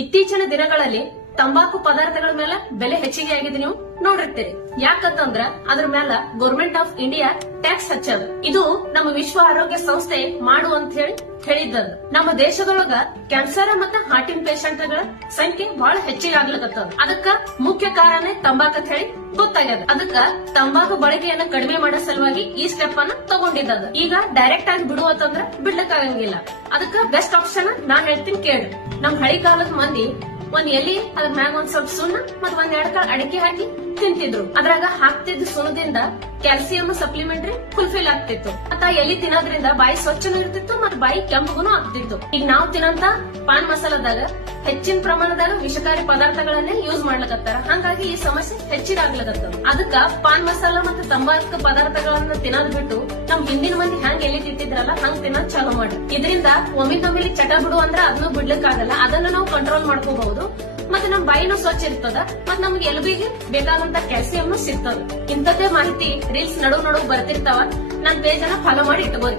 ಇತ್ತೀಚಿನ ದಿನಗಳಲ್ಲಿ ತಂಬಾಕು ಪದಾರ್ಥಗಳ ಮೇಲೆ ಬೆಲೆ ಹೆಚ್ಚಿಗೆ ಆಗಿದೆ, ನೀವು ನೋಡಿರ್ತೀರಿ. ಯಾಕಂತಂದ್ರ ಅದ್ರ ಮೇಲೆ ಗೌರ್ಮೆಂಟ್ ಆಫ್ ಇಂಡಿಯಾ ಟ್ಯಾಕ್ಸ್ ಹಚ್ಚದ. ಇದು ನಮ್ಮ ವಿಶ್ವ ಆರೋಗ್ಯ ಸಂಸ್ಥೆ ಮಾಡು ಅಂತ ಹೇಳಿದ್ದದ. ನಮ್ಮ ದೇಶದೊಳಗ ಕ್ಯಾನ್ಸರ್ ಮತ್ತೆ ಹಾರ್ಟಿನ ಪೇಷಂಟ್ಗಳ ಸಂಖ್ಯೆ ಬಹಳ ಹೆಚ್ಚಿಗೆ ಆಗ್ಲಕತ್ತದ. ಅದಕ್ಕ ಮುಖ್ಯ ಕಾರಣ ತಂಬಾಕು ಅಂತ ಹೇಳಿ ಗೊತ್ತಾಗ್ಯದ. ಅದಕ್ಕ ತಂಬಾಕು ಬಳಕೆಯನ್ನ ಕಡಿಮೆ ಮಾಡೋ ಸಲುವಾಗಿ ಈ ಸ್ಟೆಪ್ ಅನ್ನ ತಗೊಂಡಿದ್ದದ. ಈಗ ಡೈರೆಕ್ಟ್ ಆಗಿ ಬಿಡುವತ್ತಂದ್ರ ಬಿಡ್ಲಕ್ಕಾಗಂಗಿಲ್ಲ. ಅದಕ್ಕ ಬೆಸ್ಟ್ ಆಪ್ಷನ್ ನಾನ್ ಹೇಳ್ತೀನಿ ಕೇಳಿ. ನಮ್ ಹಳಿ ಕಾಲದ ಮಂದಿ ಒಂದ್ ಎಲಿ ಅದ್ರ ಮ್ಯಾಗ ಒಂದ್ ಸ್ವಲ್ಪ ಸುಣ್ಣ ಮತ್ ಒಂದ್ 2 ಕಾಳು ಅಡಿಕೆ ಹಾಕಿ ತಿಂತಿದ್ರು. ಅದ್ರಾಗ ಹಾಕ್ತಿದ್ದ ಸುಣ್ಣದಿಂದ ಕ್ಯಾಲ್ಸಿಯಂ ಸಪ್ಲಿಮೆಂಟರಿ ಫುಲ್ಫಿಲ್ ಆಗ್ತಿತ್ತು. ಮತ್ತ ಎಲಿ ತಿನ್ನೋದ್ರಿಂದ ಬಾಯಿ ಸ್ವಚ್ಛನೂ ಇರ್ತಿತ್ತು ಮತ್ ಬಾಯಿ ಕೆಂಪುಗೂ ಆಗ್ತಿತ್ತು. ಈಗ ನಾವು ತಿನ್ನಂತ ಪಾನ್ ಮಸಾಲದಾಗ ಹೆಚ್ಚಿನ ಪ್ರಮಾಣದಾಗ ವಿಷಕಾರಿ ಪದಾರ್ಥಗಳನ್ನೇ ಯೂಸ್ ಮಾಡ್ಲಕತ್ತಾರ. ಹಂಗಾಗಿ ಈ ಸಮಸ್ಯೆ ಹೆಚ್ಚಿಗಾಗ್ಲಕತ್ತದ. ಅದಕ್ಕ ಪಾನ್ ಮಸಾಲ ಮತ್ತೆ ತಂಬಾಕು ಪದಾರ್ಥಗಳನ್ನ ತಿನ್ನೋದ್ ಬಿಟ್ಟು ನಮ್ ಹಿಂದಿನ ಮಂದಿ ಹ್ಯಾಂಗ್ ಎಲಿ ತಿಂತಿದ್ರಲ್ಲ ಹಂಗ್ ತಿನ್ನೋದ್ ಚಾಲೂ ಮಾಡ್ರಿ. ಇದರಿಂದ ಒಮ್ಮಿಂದೊಮ್ಮಿಲಿ ಚಟ ಬಿಡು ಅಂದ್ರ ಅದನ್ನು ಬಿಡ್ಲಿಕ್ಕಾಗಲ್ಲ. ಅದನ್ನ ನಾವು ಕಂಟ್ರೋಲ್ ಮಾಡ್ಕೋಬಹುದು. ಮತ್ತೆ ನಮ್ ಬಾಯಿನೂ ಸ್ವಚ್ಛ ಇರ್ತದ ಮತ್ ನಮ್ಗೆ ಎಲುಬಿಗೆ ಬೇಕಾದಂತ ಕ್ಯಾಲ್ಸಿಯಂ ಸಿಗ್ತದ. ಇಂಥದ್ದೇ ಮಾಹಿತಿ ರೀಲ್ಸ್ ನಡು ಬರ್ತಿರ್ತಾವ. ನನ್ ಪೇಜ್ ಅನ್ನ ಫಾಲೋ ಮಾಡಿ ಇಟ್ಕೋರಿ.